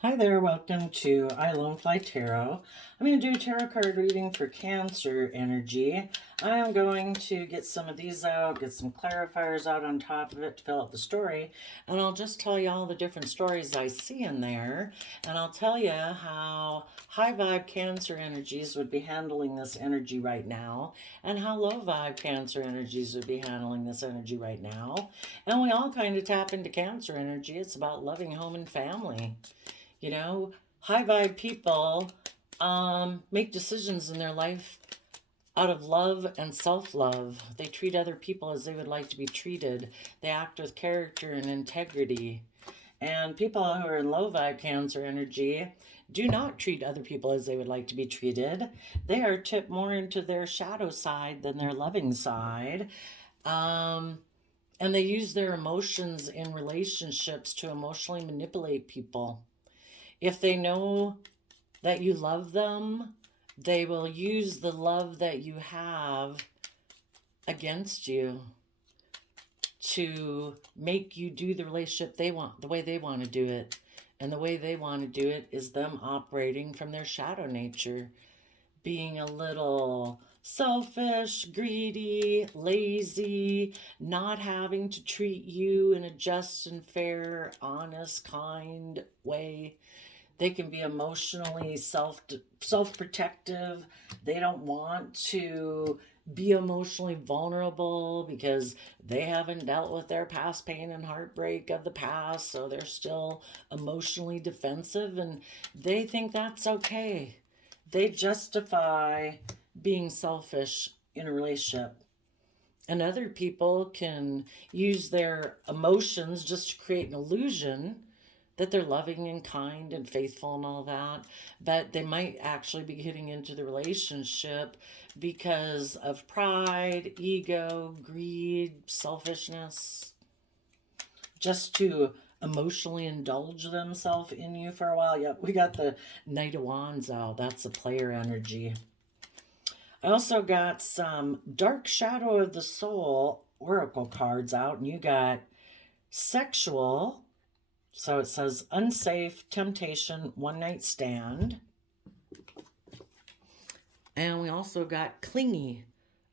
Hi there, welcome to I Lone Fly Tarot. I'm going to do a tarot card reading for Cancer energy. I am going to get some of these out, get some clarifiers out on top of it to fill out the story, and I'll just tell you all the different stories I see in there, and I'll tell you how high vibe Cancer energies would be handling this energy right now, and how low vibe Cancer energies would be handling this energy right now. And we all kind of tap into Cancer energy. It's about loving home and family. You know, high vibe people make decisions in their life out of love and self love. They treat other people as they would like to be treated, they act with character and integrity. And people who are in low vibe Cancer energy do not treat other people as they would like to be treated. They are tipped more into their shadow side than their loving side. Um, and they use their emotions in relationships to emotionally manipulate people. If they know that you love them, they will use the love that you have against you to make you do the relationship they want, the way they want to do it. And the way they want to do it is them operating from their shadow nature, being a little selfish, greedy, lazy, not having to treat you in a just and fair, honest, kind way. They can be emotionally self-protective. They don't want to be emotionally vulnerable because they haven't dealt with their past pain and heartbreak of the past, so they're still emotionally defensive, and they think that's okay. They justify being selfish in a relationship. And other people can use their emotions just to create an illusion that they're loving and kind and faithful and all that, but they might actually be getting into the relationship because of pride, ego, greed, selfishness, just to emotionally indulge themselves in you for a while. Yep, we got the Knight of Wands out. That's the player energy. I also got some Dark Shadow of the Soul oracle cards out, and you got sexual. So it says unsafe, temptation, one night stand. And we also got clingy,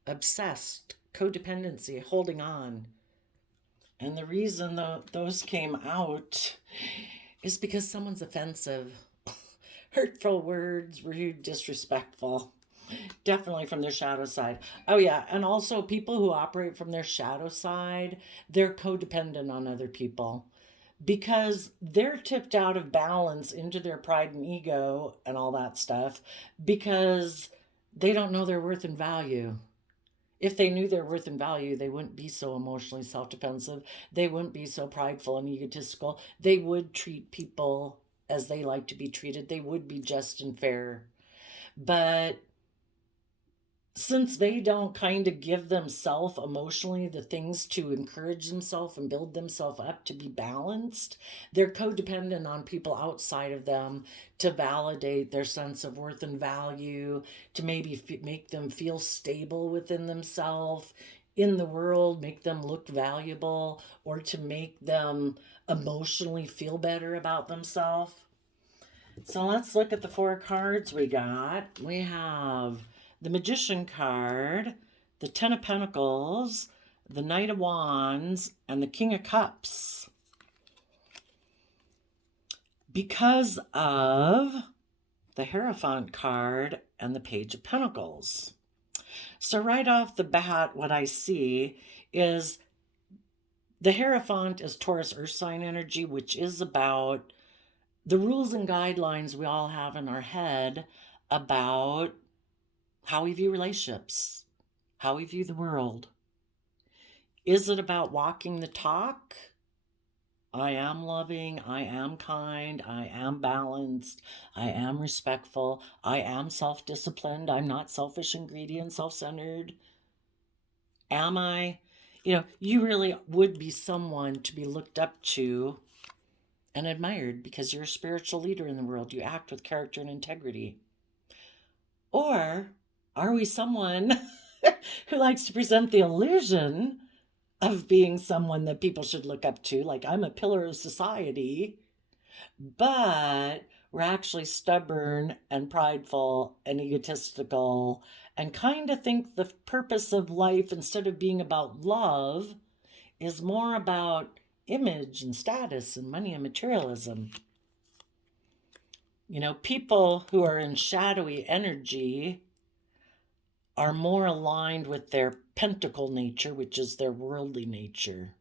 obsessed, codependency, holding on. And the reason those came out is because someone's offensive. Hurtful words, rude, disrespectful. Definitely from their shadow side. Oh, yeah. And also, people who operate from their shadow side, they're codependent on other people because they're tipped out of balance into their pride and ego and all that stuff because they don't know their worth and value. If they knew their worth and value, they wouldn't be so emotionally self defensive. They wouldn't be so prideful and egotistical. They would treat people as they like to be treated. They would be just and fair. But since they don't kind of give themselves emotionally the things to encourage themselves and build themselves up to be balanced, they're codependent on people outside of them to validate their sense of worth and value, to maybe make them feel stable within themselves in the world, make them look valuable, or to make them emotionally feel better about themselves. So let's look at the four cards we got. We have the Magician card, the Ten of Pentacles, the Knight of Wands, and the King of Cups. Because of the Hierophant card and the Page of Pentacles. So right off the bat, what I see is the Hierophant is Taurus Earth sign energy, which is about the rules and guidelines we all have in our head about how we view relationships, how we view the world. Is it about walking the talk? I am loving, I am kind, I am balanced, I am respectful, I am self-disciplined, I'm not selfish and greedy and self-centered. Am I? You really would be someone to be looked up to and admired because you're a spiritual leader in the world. You act with character and integrity. Or are we someone who likes to present the illusion of being someone that people should look up to? Like, I'm a pillar of society, but we're actually stubborn and prideful and egotistical and kind of think the purpose of life, instead of being about love, is more about image and status and money and materialism. People who are in shadowy energy are more aligned with their pentacle nature, which is their worldly nature.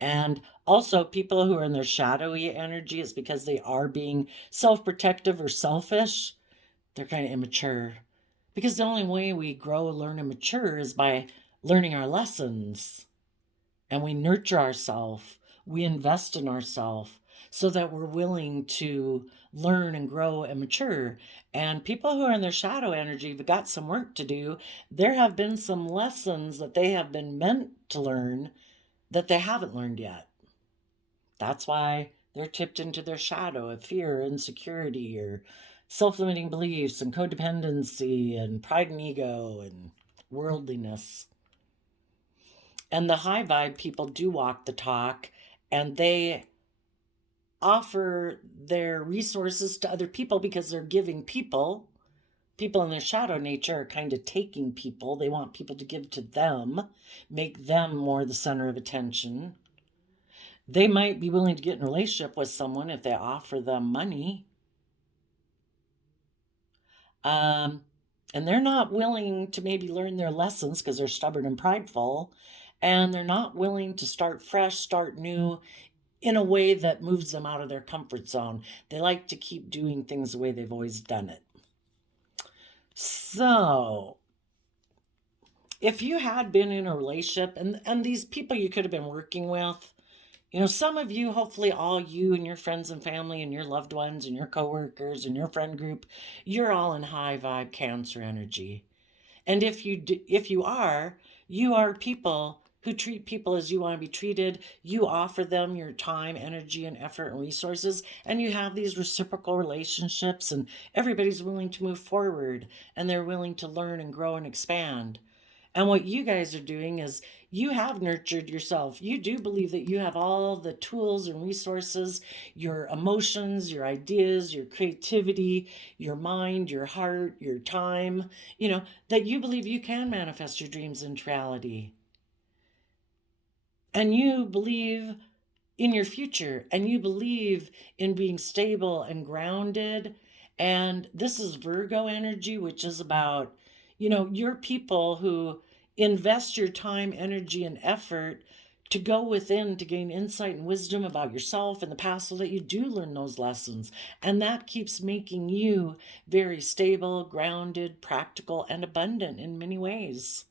And also, people who are in their shadowy energy is because they are being self-protective or selfish. They're kind of immature. Because the only way we grow, learn, and mature is by learning our lessons. And we nurture ourselves. We invest in ourselves so that we're willing to learn and grow and mature. And people who are in their shadow energy have got some work to do. There have been some lessons that they have been meant to learn that they haven't learned yet. That's why they're tipped into their shadow of fear, insecurity, or self-limiting beliefs and codependency and pride and ego and worldliness. And the high vibe people do walk the talk, and they offer their resources to other people because they're giving people. People in their shadow nature are kind of taking people. They want people to give to them, make them more the center of attention. They might be willing to get in a relationship with someone if they offer them money. And they're not willing to maybe learn their lessons because they're stubborn and prideful. And they're not willing to start fresh, start new in a way that moves them out of their comfort zone. They like to keep doing things the way they've always done it. So, if you had been in a relationship, and these people you could have been working with, some of you, hopefully all you and your friends and family and your loved ones and your coworkers and your friend group, you're all in high vibe Cancer energy. And if you are people who treat people as you want to be treated. You offer them your time, energy, and effort and resources, and you have these reciprocal relationships, and everybody's willing to move forward, and they're willing to learn and grow and expand. And what you guys are doing is you have nurtured yourself. You do believe that you have all the tools and resources, your emotions, your ideas, your creativity, your mind, your heart, your time, that you believe you can manifest your dreams into reality. And you believe in your future, and you believe in being stable and grounded. And this is Virgo energy, which is about, your people who invest your time, energy, and effort to go within to gain insight and wisdom about yourself and the past so that you do learn those lessons. And that keeps making you very stable, grounded, practical, and abundant in many ways.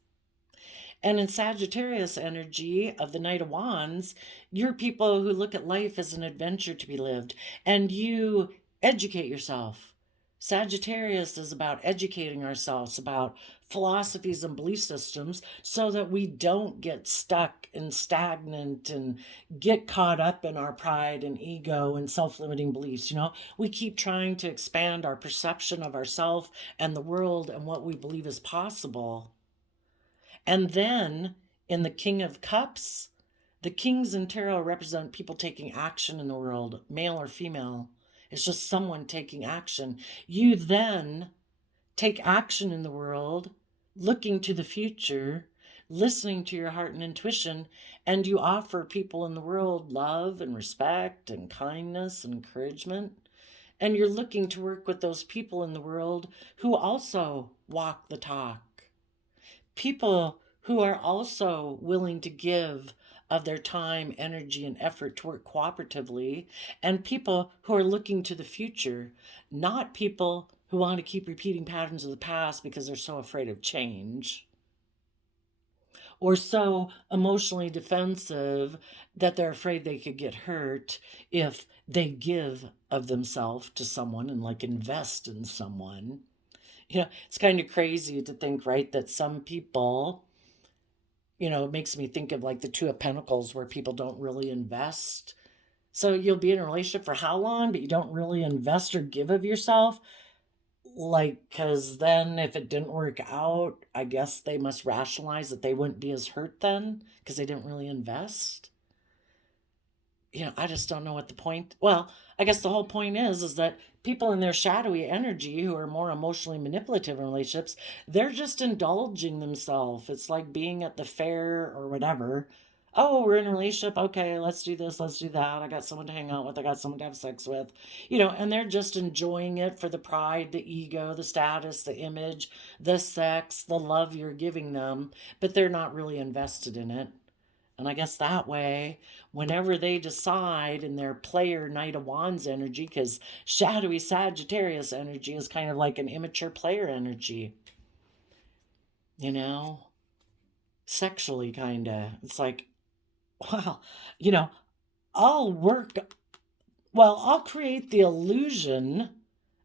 And in Sagittarius energy of the Knight of Wands, you're people who look at life as an adventure to be lived, and you educate yourself. Sagittarius is about educating ourselves about philosophies and belief systems so that we don't get stuck and stagnant and get caught up in our pride and ego and self-limiting beliefs. We keep trying to expand our perception of ourselves and the world and what we believe is possible. And then in the King of Cups, the kings in tarot represent people taking action in the world, male or female. It's just someone taking action. You then take action in the world, looking to the future, listening to your heart and intuition, and you offer people in the world love and respect and kindness and encouragement. And you're looking to work with those people in the world who also walk the talk. People who are also willing to give of their time, energy, and effort to work cooperatively, and people who are looking to the future, not people who want to keep repeating patterns of the past because they're so afraid of change, or so emotionally defensive that they're afraid they could get hurt if they give of themselves to someone and invest in someone. It's kind of crazy to think, right, that some people, it makes me think of the Two of Pentacles where people don't really invest. So you'll be in a relationship for how long, but you don't really invest or give of yourself? Because then if it didn't work out, I guess they must rationalize that they wouldn't be as hurt then because they didn't really invest. I just don't know what the point. Well, I guess the whole point is that people in their shadowy energy who are more emotionally manipulative in relationships, they're just indulging themselves. It's like being at the fair or whatever. Oh, we're in a relationship. Okay, let's do this, let's do that. I got someone to hang out with, I got someone to have sex with, and they're just enjoying it for the pride, the ego, the status, the image, the sex, the love you're giving them, but they're not really invested in it. And I guess that way, whenever they decide in their player Knight of Wands energy, because shadowy Sagittarius energy is kind of like an immature player energy, you know, sexually kind of. It's like, well, you know, I'll work, I'll create the illusion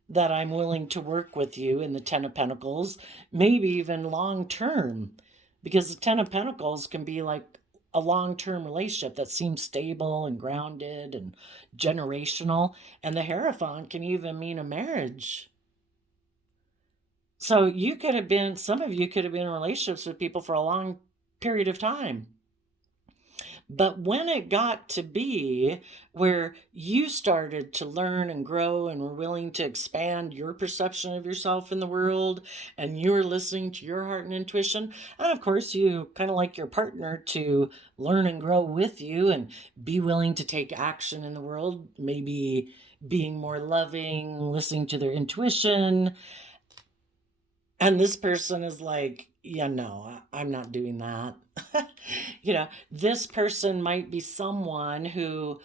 that I'm willing to work with you in the Ten of Pentacles, maybe even long term, because the Ten of Pentacles can be like a long term relationship that seems stable and grounded and generational, and the Hierophant can even mean a marriage. So some of you could have been in relationships with people for a long period of time. But when it got to be where you started to learn and grow and were willing to expand your perception of yourself in the world, and you were listening to your heart and intuition, and of course you kind of like your partner to learn and grow with you and be willing to take action in the world, maybe being more loving, listening to their intuition. And this person is like, yeah, no, I'm not doing that. This person might be someone who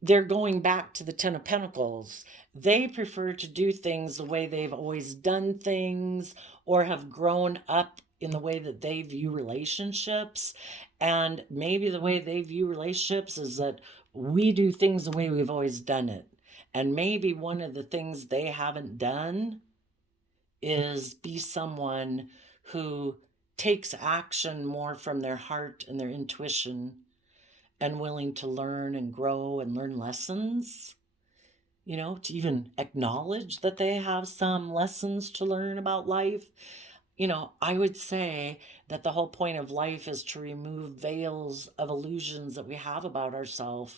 they're going back to the Ten of Pentacles. They prefer to do things the way they've always done things, or have grown up in the way that they view relationships. And maybe the way they view relationships is that we do things the way we've always done it. And maybe one of the things they haven't done is be someone who takes action more from their heart and their intuition, and willing to learn and grow and learn lessons, to even acknowledge that they have some lessons to learn about life. I would say that the whole point of life is to remove veils of illusions that we have about ourselves.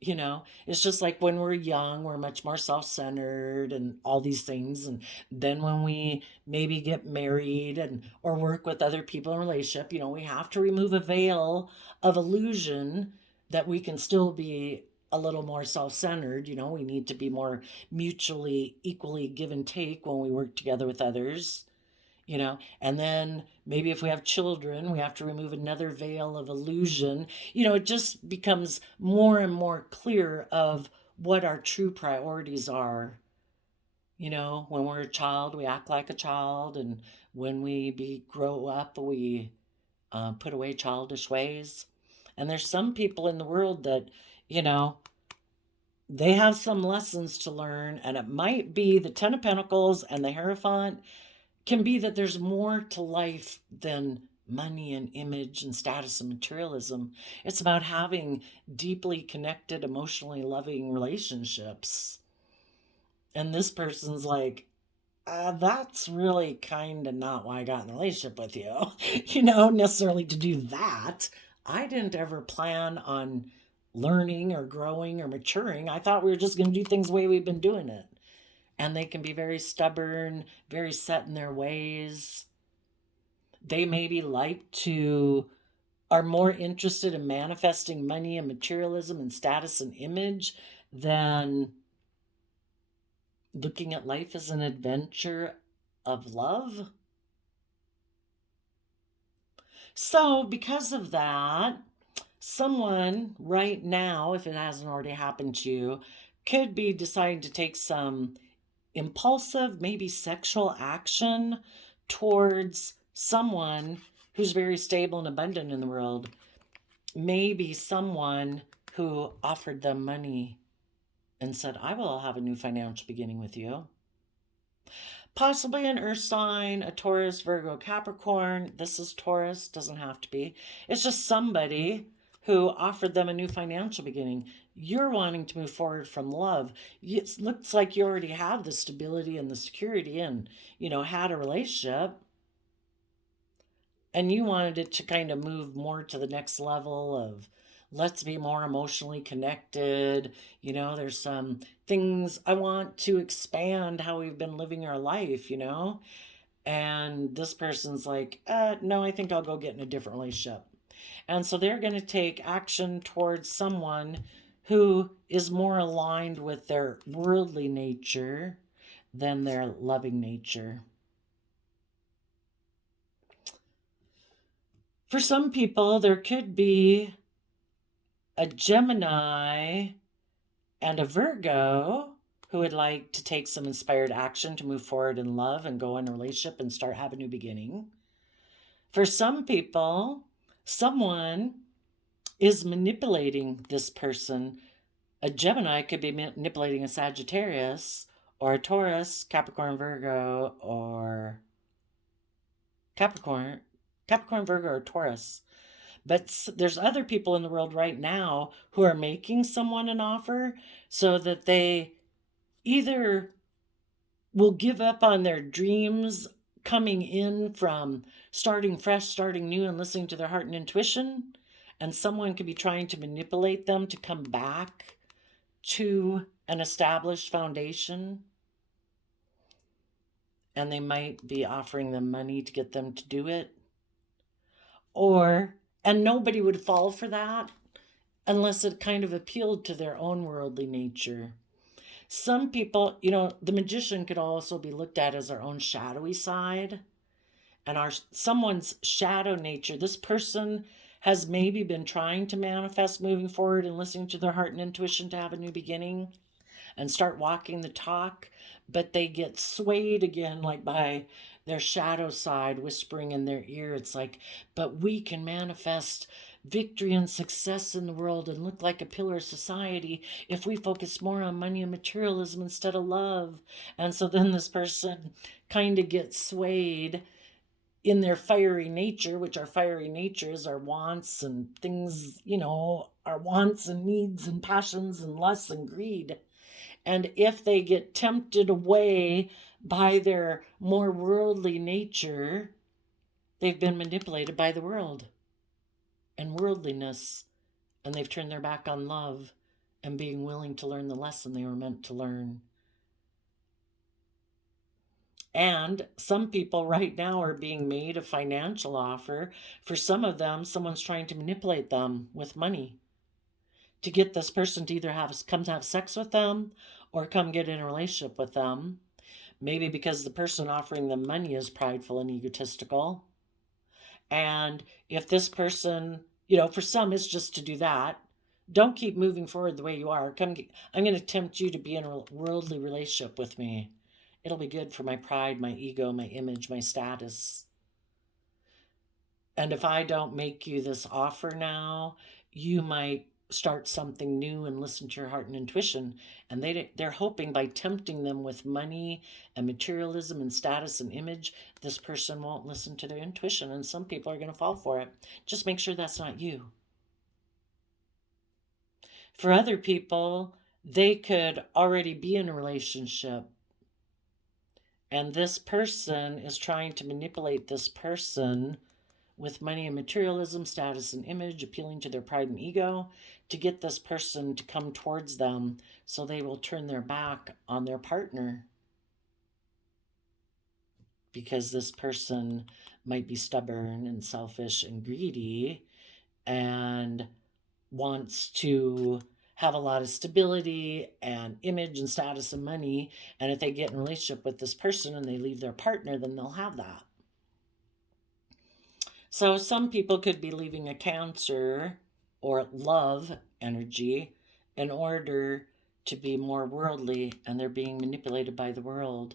It's just like when we're young, we're much more self-centered and all these things. And then when we maybe get married and or work with other people in a relationship, we have to remove a veil of illusion that we can still be a little more self-centered. We need to be more mutually, equally give and take when we work together with others. And then maybe if we have children, we have to remove another veil of illusion. It just becomes more and more clear of what our true priorities are. When we're a child, we act like a child, and when we grow up, we put away childish ways. And there's some people in the world that, they have some lessons to learn, and it might be the Ten of Pentacles and the Hierophant can be that there's more to life than money and image and status and materialism. It's about having deeply connected, emotionally loving relationships. And this person's like, that's really kind of not why I got in a relationship with you, necessarily to do that. I didn't ever plan on learning or growing or maturing. I thought we were just going to do things the way we've been doing it. And they can be very stubborn, very set in their ways. They maybe are more interested in manifesting money and materialism and status and image than looking at life as an adventure of love. So because of that, someone right now, if it hasn't already happened to you, could be deciding to take some impulsive, maybe sexual action towards someone who's very stable and abundant in the world. Maybe someone who offered them money and said, I will have a new financial beginning with you. Possibly an earth sign, a Taurus, Virgo, Capricorn. This is Taurus, doesn't have to be. It's just somebody who offered them a new financial beginning. You're wanting to move forward from love. It looks like you already have the stability and the security and, had a relationship. And you wanted it to kind of move more to the next level of let's be more emotionally connected. You know, there's some things I want to expand how we've been living our life, you know? And this person's like, no, I think I'll go get in a different relationship. And so they're going to take action towards someone who is more aligned with their worldly nature than their loving nature. For some people, there could be a Gemini and a Virgo who would like to take some inspired action to move forward in love and go in a relationship and start have a new beginning. For some people, someone is manipulating this person. A Gemini could be manipulating a Sagittarius or a Taurus, Capricorn, Virgo, or Capricorn, Virgo, or Taurus. But there's other people in the world right now who are making someone an offer so that they either will give up on their dreams coming in from starting fresh, starting new, and listening to their heart and intuition. And someone could be trying to manipulate them to come back to an established foundation. And they might be offering them money to get them to do it. And nobody would fall for that unless it kind of appealed to their own worldly nature. Some people, you know, the magician could also be looked at as our own shadowy side. And someone's shadow nature, this person has maybe been trying to manifest moving forward and listening to their heart and intuition to have a new beginning and start walking the talk, but they get swayed again, like by their shadow side whispering in their ear. It's like, but we can manifest victory and success in the world and look like a pillar of society if we focus more on money and materialism instead of love. And so then this person kind of gets swayed in their fiery nature, which our fiery nature is our wants and things, you know, our wants and needs and passions and lusts and greed. And if they get tempted away by their more worldly nature, they've been manipulated by the world and worldliness, and they've turned their back on love and being willing to learn the lesson they were meant to learn. And some people right now are being made a financial offer. For some of them, someone's trying to manipulate them with money to get this person to either come to have sex with them or come get in a relationship with them. Maybe because the person offering them money is prideful and egotistical. And if this person, you know, for some it's just to do that. Don't keep moving forward the way you are. I'm going to tempt you to be in a worldly relationship with me. It'll be good for my pride, my ego, my image, my status. And if I don't make you this offer now, you might start something new and listen to your heart and intuition. And they're hoping by tempting them with money and materialism and status and image, this person won't listen to their intuition. And some people are going to fall for it. Just make sure that's not you. For other people, they could already be in a relationship, and this person is trying to manipulate this person with money and materialism, status and image, appealing to their pride and ego to get this person to come towards them so they will turn their back on their partner. Because this person might be stubborn and selfish and greedy and wants to have a lot of stability and image and status and money. And if they get in a relationship with this person and they leave their partner, then they'll have that. So some people could be leaving a Cancer or love energy in order to be more worldly, and they're being manipulated by the world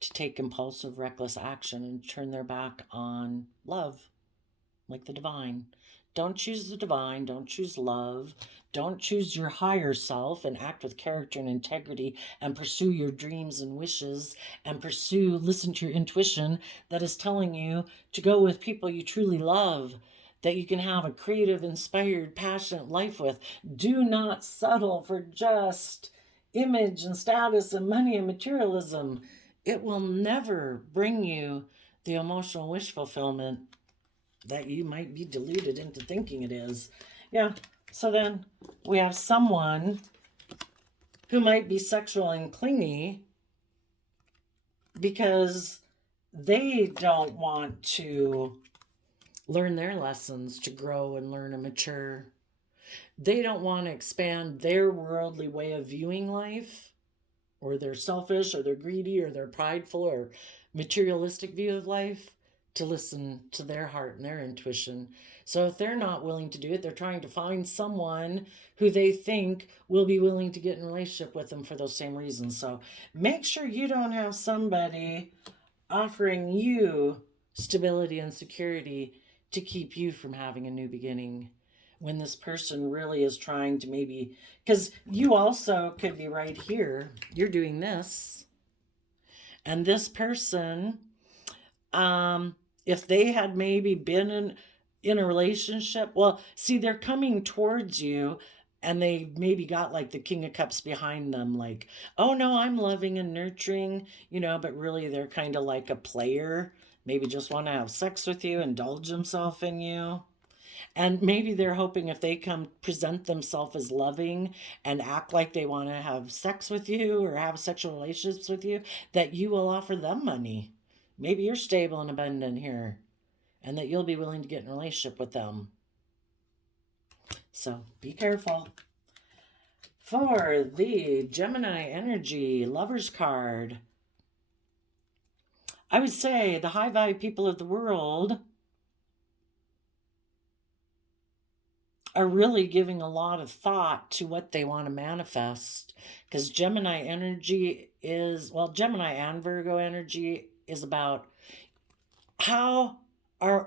to take impulsive, reckless action and turn their back on love, like the divine. Don't choose the divine. Don't choose love. Don't choose your higher self and act with character and integrity and pursue your dreams and wishes and listen to your intuition that is telling you to go with people you truly love, that you can have a creative, inspired, passionate life with. Do not settle for just image and status and money and materialism. It will never bring you the emotional wish fulfillment that you might be deluded into thinking it is. Yeah, So then we have someone who might be sexual and clingy because they don't want to learn their lessons, to grow and learn and mature. They don't want to expand their worldly way of viewing life, or they're selfish, or they're greedy, or they're prideful, or materialistic view of life, to listen to their heart and their intuition. So if they're not willing to do it, they're trying to find someone who they think will be willing to get in a relationship with them for those same reasons. So make sure you don't have somebody offering you stability and security to keep you from having a new beginning, when this person really is trying to, maybe, because you also could be right here, you're doing this, and this person, if they had maybe been in a relationship, well, see, they're coming towards you, and they maybe got like the King of Cups behind them, like, oh no, I'm loving and nurturing, but really they're kind of like a player, maybe just want to have sex with you, indulge himself in you. And maybe they're hoping if they come present themselves as loving and act like they want to have sex with you or have sexual relationships with you, that you will offer them money. Maybe you're stable and abundant here, and that you'll be willing to get in a relationship with them. So be careful. For the Gemini energy Lovers card, I would say the high value people of the world are really giving a lot of thought to what they want to manifest, because Gemini energy is, well, Gemini and Virgo energy is about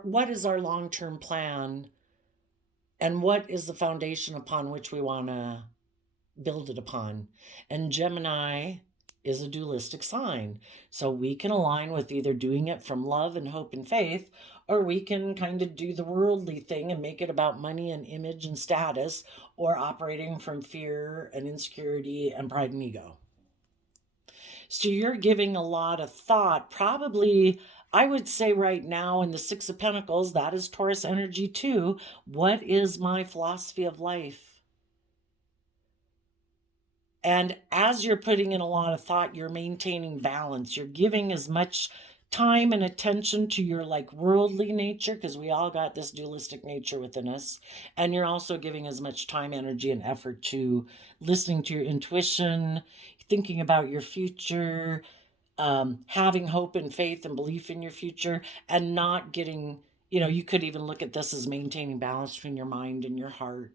what is our long-term plan, and what is the foundation upon which we want to build it upon. And Gemini is a dualistic sign, so we can align with either doing it from love and hope and faith, or we can kind of do the worldly thing and make it about money and image and status, or operating from fear and insecurity and pride and ego. So you're giving a lot of thought, probably, I would say right now in the Six of Pentacles, that is Taurus energy too. What is my philosophy of life? And as you're putting in a lot of thought, you're maintaining balance. You're giving as much time and attention to your like worldly nature, because we all got this dualistic nature within us. And you're also giving as much time, energy, and effort to listening to your intuition, thinking about your future, having hope and faith and belief in your future, and not getting, you could even look at this as maintaining balance between your mind and your heart,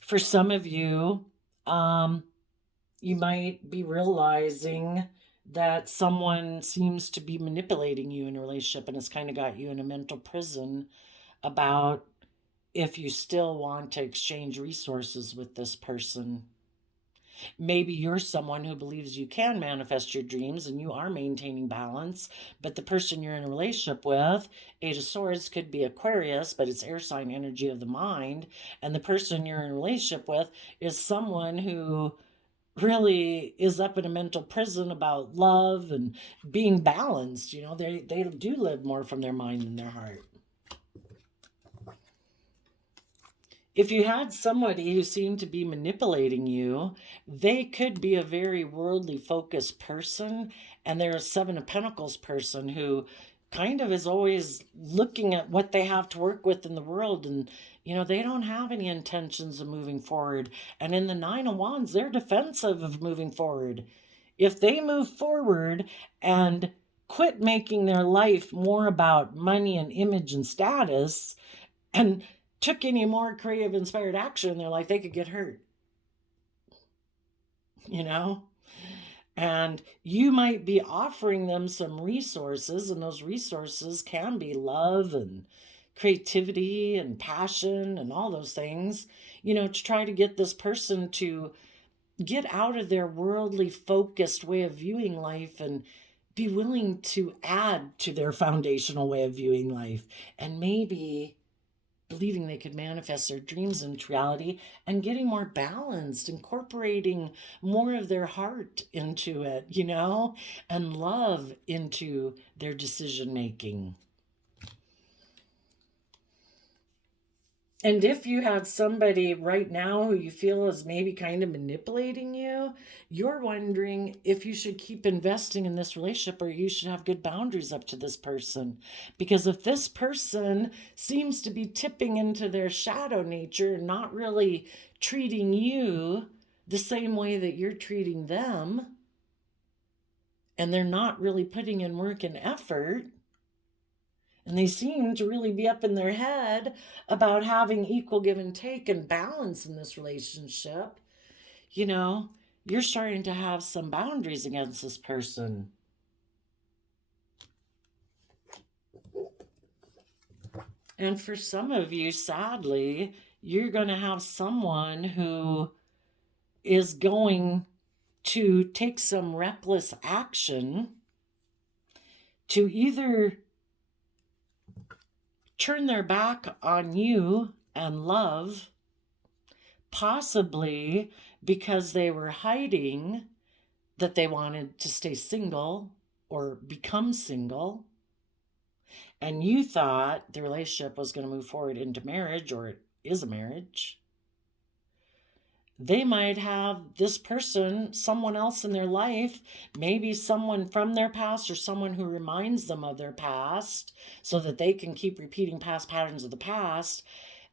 For some of you, you might be realizing that someone seems to be manipulating you in a relationship, and it's kind of got you in a mental prison about if you still want to exchange resources with this person. Maybe you're someone who believes you can manifest your dreams and you are maintaining balance, but the person you're in a relationship with, Eight of Swords, could be Aquarius, but it's air sign energy of the mind. And the person you're in a relationship with is someone who really is up in a mental prison about love and being balanced. They do live more from their mind than their heart. If you had somebody who seemed to be manipulating you, they could be a very worldly focused person, and they're a Seven of Pentacles person who kind of is always looking at what they have to work with in the world, and they don't have any intentions of moving forward. And in the Nine of Wands, they're defensive of moving forward. If they move forward and quit making their life more about money and image and status, and took any more creative, inspired action in their life, they could get hurt. And you might be offering them some resources, and those resources can be love and creativity and passion and all those things, to try to get this person to get out of their worldly focused way of viewing life and be willing to add to their foundational way of viewing life, and maybe believing they could manifest their dreams into reality, and getting more balanced, incorporating more of their heart into it, and love into their decision making. And if you have somebody right now who you feel is maybe kind of manipulating you, you're wondering if you should keep investing in this relationship or you should have good boundaries up to this person. Because if this person seems to be tipping into their shadow nature and not really treating you the same way that you're treating them, and they're not really putting in work and effort, and they seem to really be up in their head about having equal give and take and balance in this relationship, you know, you're starting to have some boundaries against this person. And for some of you, sadly, you're going to have someone who is going to take some reckless action to either turn their back on you and love, possibly because they were hiding that they wanted to stay single or become single, and you thought the relationship was going to move forward into marriage, or it is a marriage. They might have this person, someone else in their life, maybe someone from their past or someone who reminds them of their past so that they can keep repeating past patterns of the past.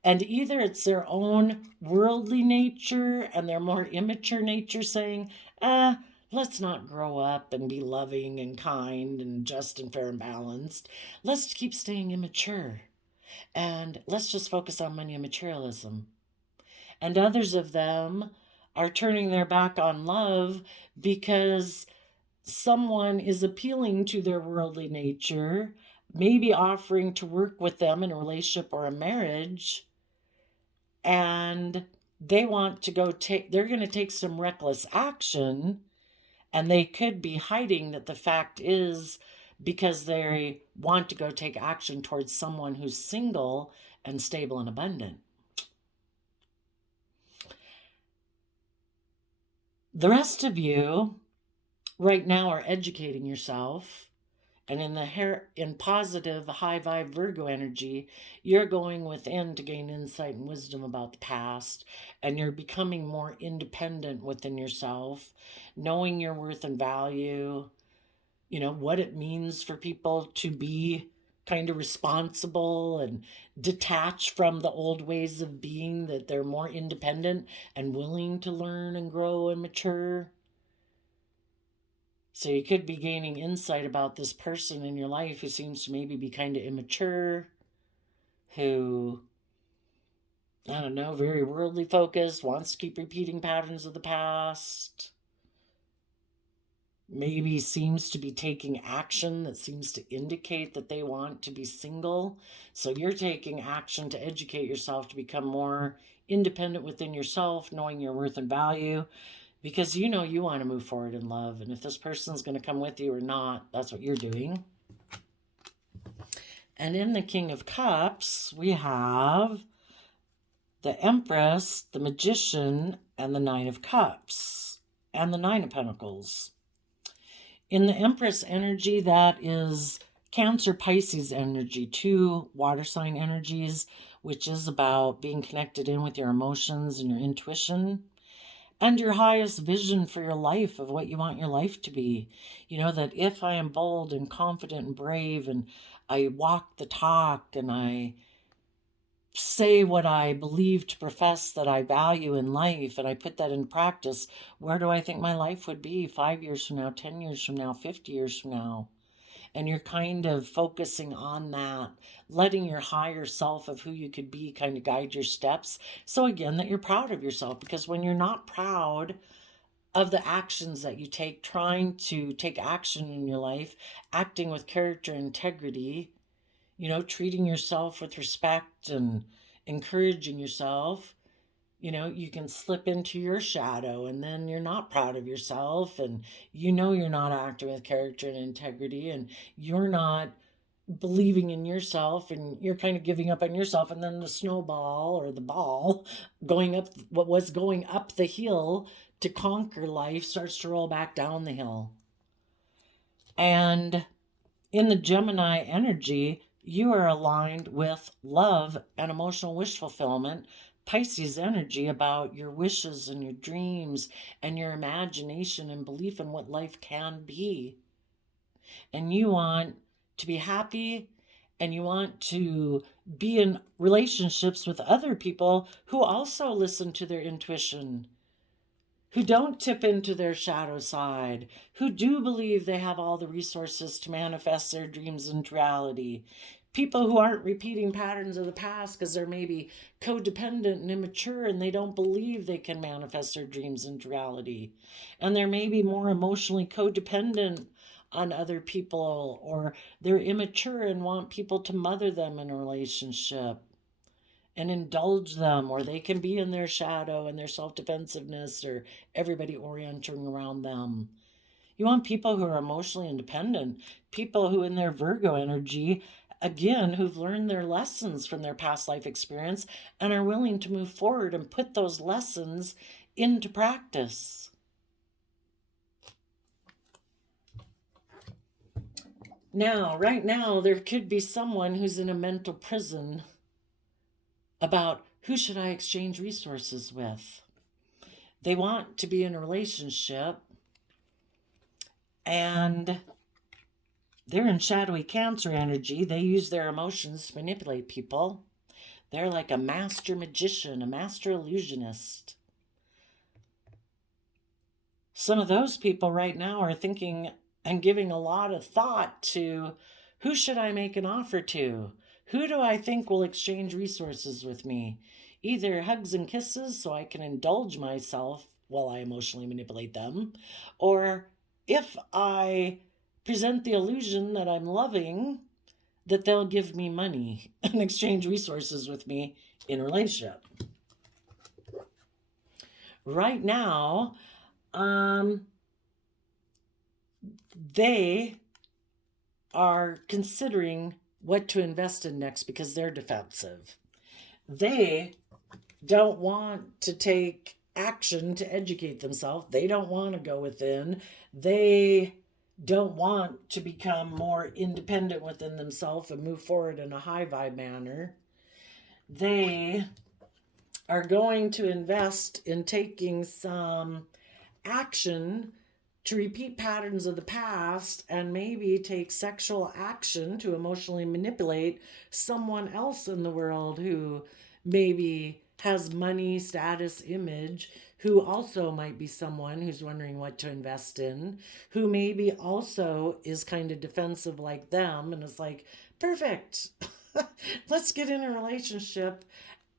And either it's their own worldly nature and their more immature nature saying, let's not grow up and be loving and kind and just and fair and balanced. Let's keep staying immature. And let's just focus on money and materialism. And others of them are turning their back on love because someone is appealing to their worldly nature, maybe offering to work with them in a relationship or a marriage, and they want to they're going to take some reckless action, and they could be hiding that the fact is because they want to go take action towards someone who's single and stable and abundant. The rest of you right now are educating yourself, and in positive high vibe Virgo energy, you're going within to gain insight and wisdom about the past, and you're becoming more independent within yourself, knowing your worth and value, what it means for people to be kind of responsible and detach from the old ways of being, that they're more independent and willing to learn and grow and mature. So you could be gaining insight about this person in your life who seems to maybe be kind of immature, who, I don't know, very worldly focused, wants to keep repeating patterns of the past, maybe seems to be taking action that seems to indicate that they want to be single. So you're taking action to educate yourself to become more independent within yourself, knowing your worth and value, because you want to move forward in love. And if this person's going to come with you or not, that's what you're doing. And in the King of Cups, we have the Empress, the Magician, and the Nine of Cups, and the Nine of Pentacles. In the Empress energy, that is Cancer, Pisces energy, 2 water sign energies, which is about being connected in with your emotions and your intuition and your highest vision for your life of what you want your life to be. That if I am bold and confident and brave and I walk the talk and I say what I believe to profess that I value in life, and I put that in practice, where do I think my life would be 5 years from now, 10 years from now, 50 years from now? And you're kind of focusing on that, letting your higher self of who you could be kind of guide your steps. So again, that you're proud of yourself, because when you're not proud of the actions that you take, trying to take action in your life, acting with character and integrity, treating yourself with respect and encouraging yourself, you can slip into your shadow, and then you're not proud of yourself, and you're not acting with character and integrity, and you're not believing in yourself, and you're kind of giving up on yourself, and then the snowball or the ball what was going up the hill to conquer life starts to roll back down the hill. And in the Gemini energy, you are aligned with love and emotional wish fulfillment, Pisces energy, about your wishes and your dreams and your imagination and belief in what life can be. And you want to be happy, and you want to be in relationships with other people who also listen to their intuition, who don't tip into their shadow side, who do believe they have all the resources to manifest their dreams into reality. People who aren't repeating patterns of the past because they're maybe codependent and immature and they don't believe they can manifest their dreams into reality. And they're maybe more emotionally codependent on other people, or they're immature and want people to mother them in a relationship and indulge them, or they can be in their shadow and their self-defensiveness, or everybody orienting around them. You want people who are emotionally independent, people who in their Virgo energy, again, who've learned their lessons from their past life experience and are willing to move forward and put those lessons into practice. Now, right now, there could be someone who's in a mental prison about who should I exchange resources with. They want to be in a relationship and they're in shadowy Cancer energy. They use their emotions to manipulate people. They're like a master magician, a master illusionist. Some of those people right now are thinking and giving a lot of thought to, who should I make an offer to? Who do I think will exchange resources with me? Either hugs and kisses so I can indulge myself while I emotionally manipulate them, or if I present the illusion that I'm loving, that they'll give me money and exchange resources with me in a relationship. Right now, they are considering what to invest in next because they're defensive. They don't want to take action to educate themselves. They don't want to go within. They don't want to become more independent within themselves and move forward in a high vibe manner. They are going to invest in taking some action to repeat patterns of the past and maybe take sexual action to emotionally manipulate someone else in the world who maybe has money, status, image, who also might be someone who's wondering what to invest in, who maybe also is kind of defensive like them and is like, perfect, let's get in a relationship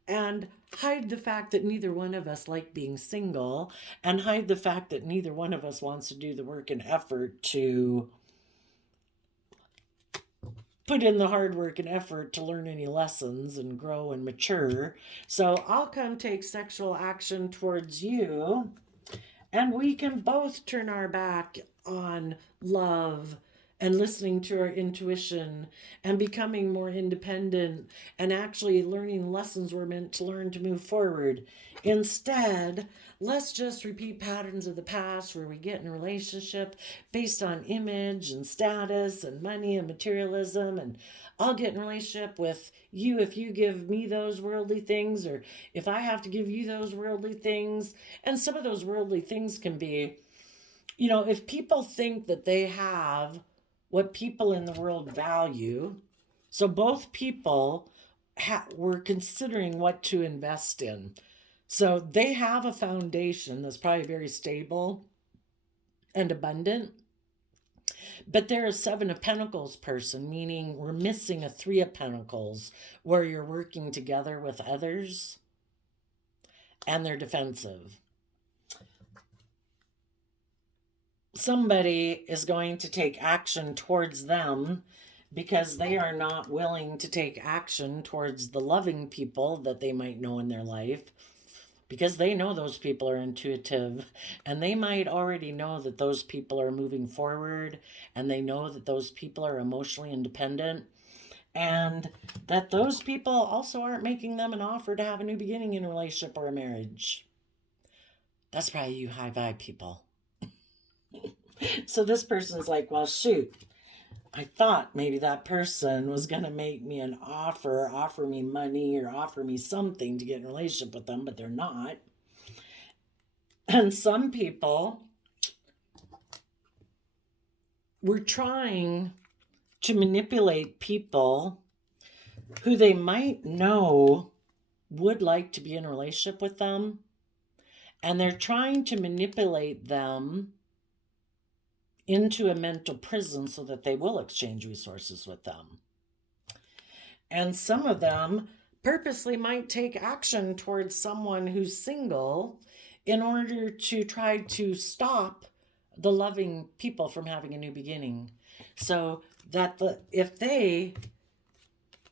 and hide the fact that neither one of us like being single, and hide the fact that neither one of us wants to do the work and effort to put in the hard work and effort to learn any lessons and grow and mature. So I'll come take sexual action towards you, and we can both turn our back on love and listening to our intuition and becoming more independent and actually learning lessons we're meant to learn to move forward. Instead, let's just repeat patterns of the past where we get in a relationship based on image and status and money and materialism, and I'll get in a relationship with you if you give me those worldly things, or if I have to give you those worldly things. And some of those worldly things can be, if people think that they have what people in the world value. So both people were considering what to invest in. So they have a foundation that's probably very stable and abundant. But they're a Seven of Pentacles person, meaning we're missing a Three of Pentacles where you're working together with others and they're defensive. Somebody is going to take action towards them because they are not willing to take action towards the loving people that they might know in their life, because they know those people are intuitive and they might already know that those people are moving forward, and they know that those people are emotionally independent, and that those people also aren't making them an offer to have a new beginning in a relationship or a marriage. That's probably you high vibe people. So this person's like, well, shoot, I thought maybe that person was going to make me an offer me money, or offer me something to get in a relationship with them, but they're not. And some people were trying to manipulate people who they might know would like to be in a relationship with them. And they're trying to manipulate them into a mental prison so that they will exchange resources with them. And some of them purposely might take action towards someone who's single in order to try to stop the loving people from having a new beginning. So that if they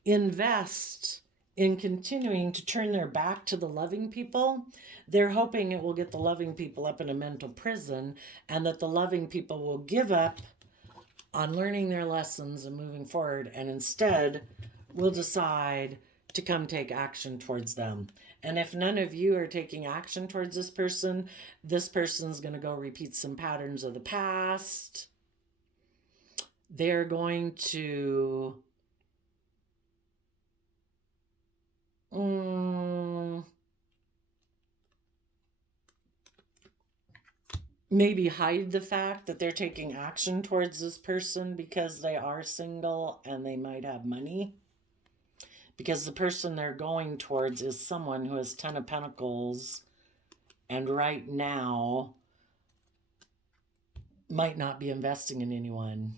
invest in continuing to turn their back to the loving people, they're hoping it will get the loving people up in a mental prison, and that the loving people will give up on learning their lessons and moving forward, and instead will decide to come take action towards them. And if none of you are taking action towards this person's going to go repeat some patterns of the past. They're going to maybe hide the fact that they're taking action towards this person because they are single and they might have money. Because the person they're going towards is someone who has 10 of Pentacles and right now might not be investing in anyone.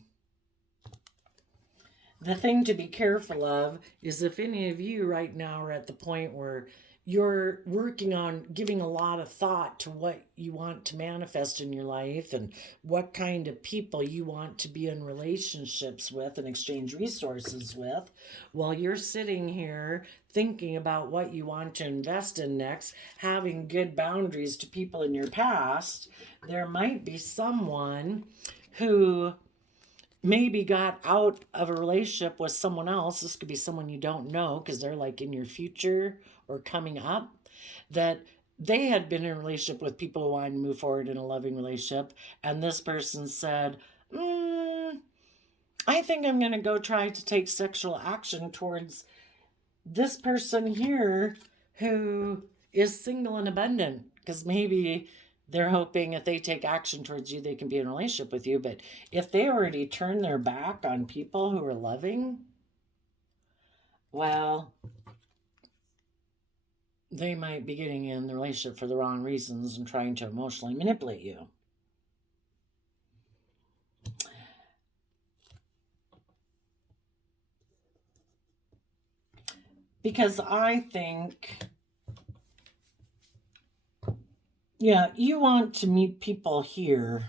The thing to be careful of is if any of you right now are at the point where you're working on giving a lot of thought to what you want to manifest in your life and what kind of people you want to be in relationships with and exchange resources with, while you're sitting here thinking about what you want to invest in next, having good boundaries to people in your past, there might be someone who maybe got out of a relationship with someone else. This could be someone you don't know because they're like in your future or coming up, that they had been in a relationship with people who wanted to move forward in a loving relationship. And this person said, I think I'm going to go try to take sexual action towards this person here who is single and abundant, because maybe they're hoping if they take action towards you, they can be in a relationship with you. But if they already turn their back on people who are loving, well, they might be getting in the relationship for the wrong reasons and trying to emotionally manipulate you. Because I think, yeah, you want to meet people here.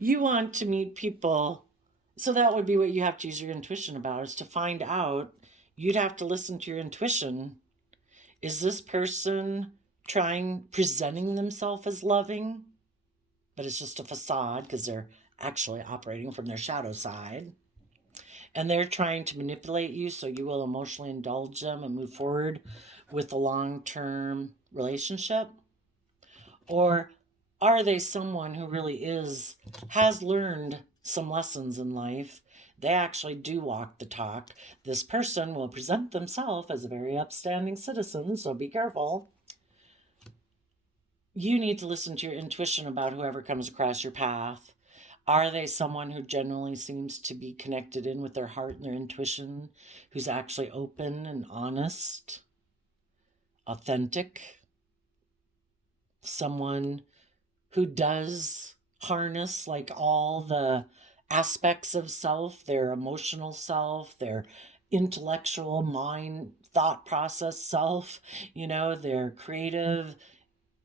You want to meet people. So that would be what you have to use your intuition about, is to find out. You'd have to listen to your intuition. Is this person presenting themselves as loving, but it's just a facade because they're actually operating from their shadow side? And they're trying to manipulate you so you will emotionally indulge them and move forward with a long-term relationship? Or are they someone who really has learned some lessons in life? They actually do walk the talk. This person will present themselves as a very upstanding citizen, so be careful. You need to listen to your intuition about whoever comes across your path. Are they someone who generally seems to be connected in with their heart and their intuition, who's actually open and honest, authentic? Someone who does harness like all the aspects of self, their emotional self, their intellectual mind, thought process self, their creative,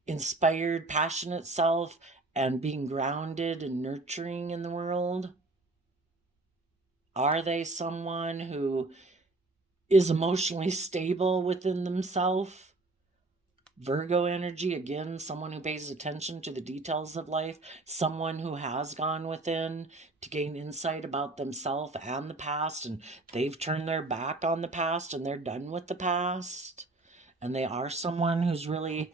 inspired, passionate self, and being grounded and nurturing in the world? Are they someone who is emotionally stable within themselves? Virgo energy, again, someone who pays attention to the details of life, someone who has gone within to gain insight about themselves and the past, and they've turned their back on the past and they're done with the past. And they are someone who's really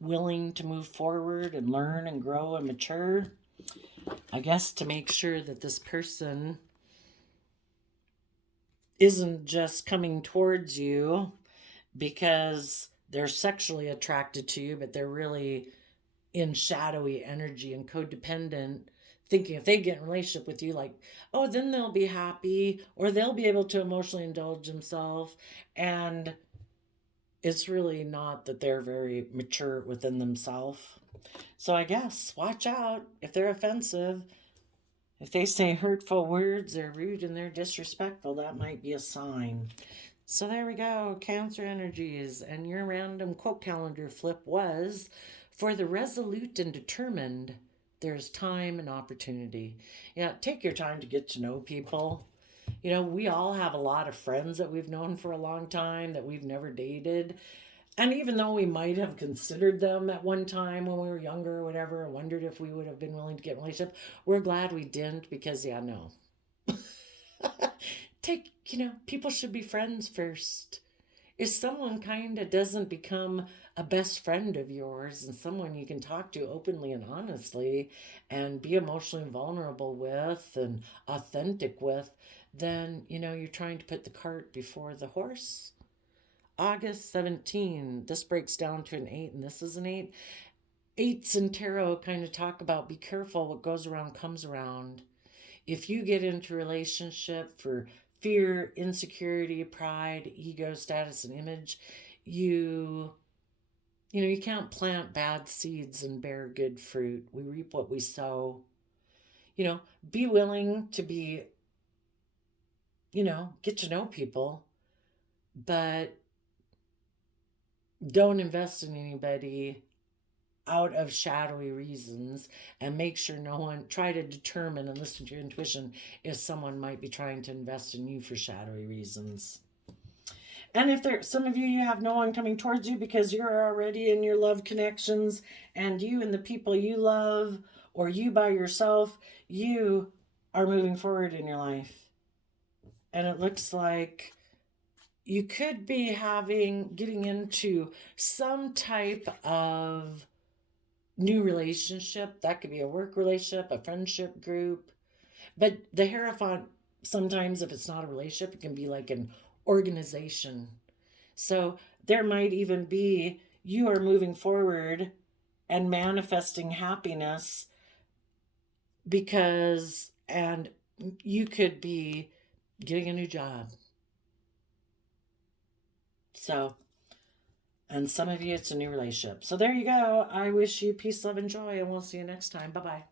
willing to move forward and learn and grow and mature. I guess to make sure that this person isn't just coming towards you because they're sexually attracted to you, but they're really in shadowy energy and codependent, thinking if they get in a relationship with you, like, oh, then they'll be happy or they'll be able to emotionally indulge themselves. And it's really not that they're very mature within themselves. So I guess watch out if they're offensive. If they say hurtful words, they're rude and they're disrespectful, that might be a sign. So there we go, Cancer energies. And your random quote calendar flip was, for the resolute and determined, there's time and opportunity. Yeah, take your time to get to know people. You know, we all have a lot of friends that we've known for a long time that we've never dated. And even though we might have considered them at one time when we were younger or whatever, or wondered if we would have been willing to get in a relationship, we're glad we didn't because, yeah, no. People should be friends first. If someone kind of doesn't become a best friend of yours and someone you can talk to openly and honestly and be emotionally vulnerable with and authentic with, then, you're trying to put the cart before the horse. August 17, this breaks down to an 8, and this is an 8. Eights in tarot kind of talk about be careful, what goes around comes around. If you get into a relationship for fear, insecurity, pride, ego, status, and image, you can't plant bad seeds and bear good fruit. We reap what we sow. Be willing to get to know people, but don't invest in anybody out of shadowy reasons, and make sure try to determine and listen to your intuition if someone might be trying to invest in you for shadowy reasons. And if some of you have no one coming towards you because you're already in your love connections, and you and the people you love, or you by yourself, you are moving forward in your life. And it looks like you could be getting into some type of new relationship. That could be a work relationship, a friendship group. But the Hierophant, sometimes if it's not a relationship, it can be like an organization. So there might even be you are moving forward and manifesting happiness and you could be getting a new job. So, and some of you, it's a new relationship. So there you go. I wish you peace, love, and joy, and we'll see you next time. Bye-bye.